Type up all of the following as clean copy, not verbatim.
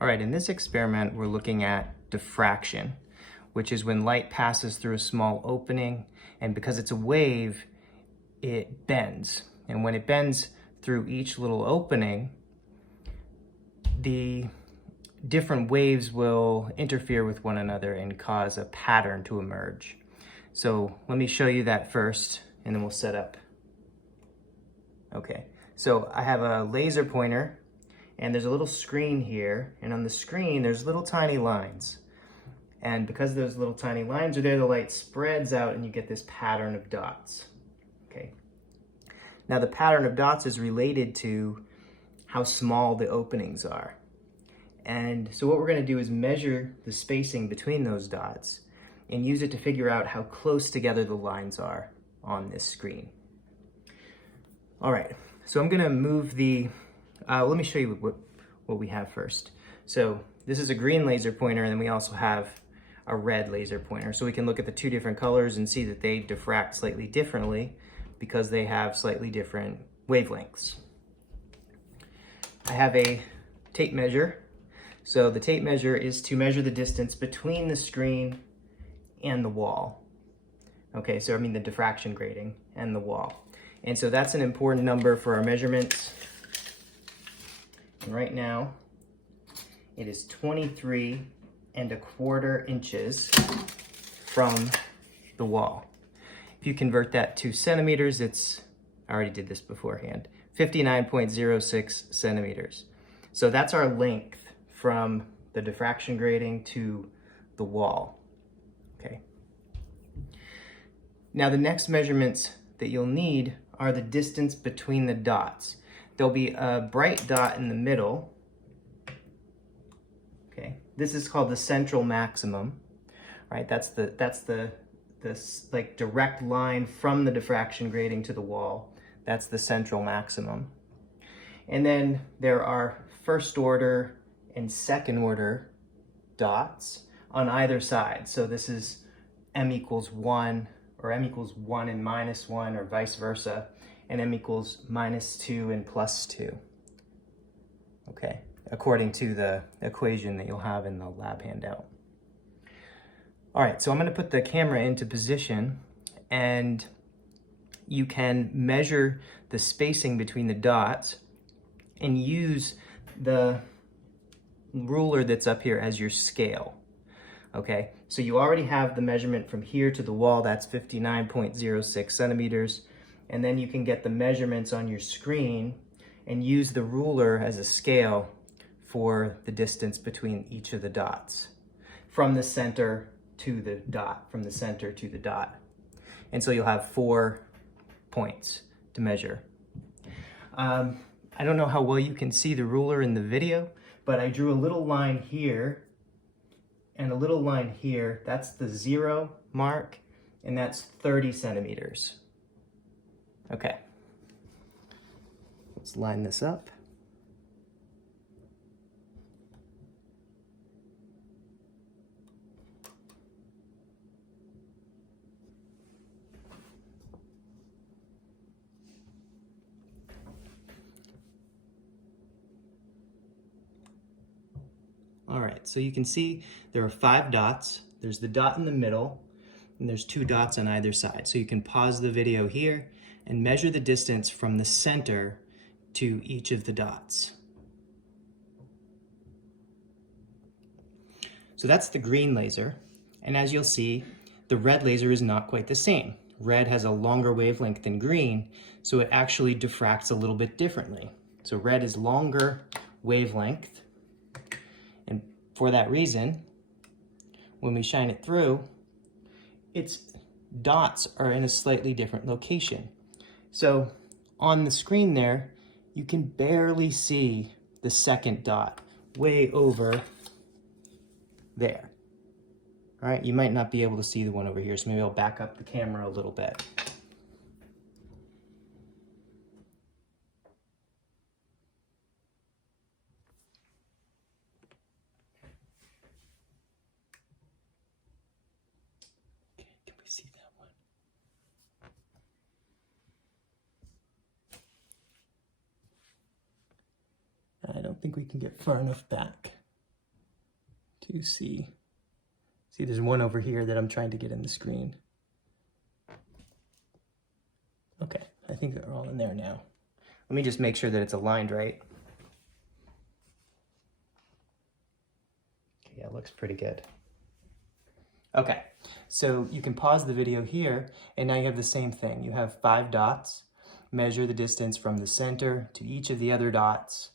All right, in this experiment, we're looking at diffraction, which is when light passes through a small opening, and because it's a wave, it bends. And when it bends through each little opening, the different waves will interfere with one another and cause a pattern to emerge. So let me show you that first, and then we'll set up. Okay, so I have a laser pointer, and there's a little screen here, and on the screen there's little tiny lines. And because those little tiny lines are there, the light spreads out and you get this pattern of dots. Okay. Now the pattern of dots is related to how small the openings are. And so what we're going to do is measure the spacing between those dots and use it to figure out how close together the lines are on this screen. All right, so I'm going to move the let me show you what we have first. So this is a green laser pointer, and then we also have a red laser pointer. So we can look at the two different colors and see that they diffract slightly differently because they have slightly different wavelengths. I have a tape measure. So the tape measure is to measure the distance between the screen and the wall. Okay, so I mean the diffraction grating and the wall. And so that's an important number for our measurements. And right now, it is 23¼ inches from the wall. If you convert that to centimeters, I already did this beforehand, 59.06 centimeters. So that's our length from the diffraction grating to the wall. Okay. Now the next measurements that you'll need are the distance between the dots. There'll be a bright dot in the middle. Okay, this is called the central maximum, right? That's the like direct line from the diffraction grating to the wall. That's the central maximum. And then there are first order and second order dots on either side. So this is m equals 1, or m equals 1 and minus 1, or vice versa, and m equals -2 and +2. Okay, according to the equation that you'll have in the lab handout. All right, so I'm going to put the camera into position, and you can measure the spacing between the dots and use the ruler that's up here as your scale. Okay, so you already have the measurement from here to the wall. That's 59.06 centimeters. And then you can get the measurements on your screen and use the ruler as a scale for the distance between each of the dots, from the center to the dot, from the center to the dot. And so you'll have 4 points to measure. I don't know how well you can see the ruler in the video, but I drew a little line here and a little line here. That's the 0 mark, and that's 30 centimeters. Okay, let's line this up. All right, so you can see there are 5 dots. There's the dot in the middle, and there's 2 dots on either side. So you can pause the video here and measure the distance from the center to each of the dots. So that's the green laser, and as you'll see, the red laser is not quite the same. Red has a longer wavelength than green, so it actually diffracts a little bit differently. So red is longer wavelength, and for that reason, when we shine it through, its dots are in a slightly different location. So on the screen there, you can barely see the second dot way over there. All right, you might not be able to see the one over here, so maybe I'll back up the camera a little bit. Okay, can we see that one? I don't think we can get far enough back. to see. See, there's one over here that I'm trying to get in the screen. Okay, I think they're all in there now. Let me just make sure that it's aligned right. Okay, yeah, it looks pretty good. Okay, so you can pause the video here, and now you have the same thing. You have 5 dots. Measure the distance from the center to each of the other dots.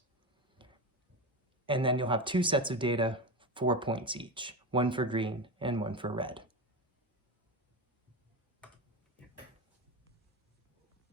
And then you'll have 2 sets of data, 4 points each, one for green and one for red.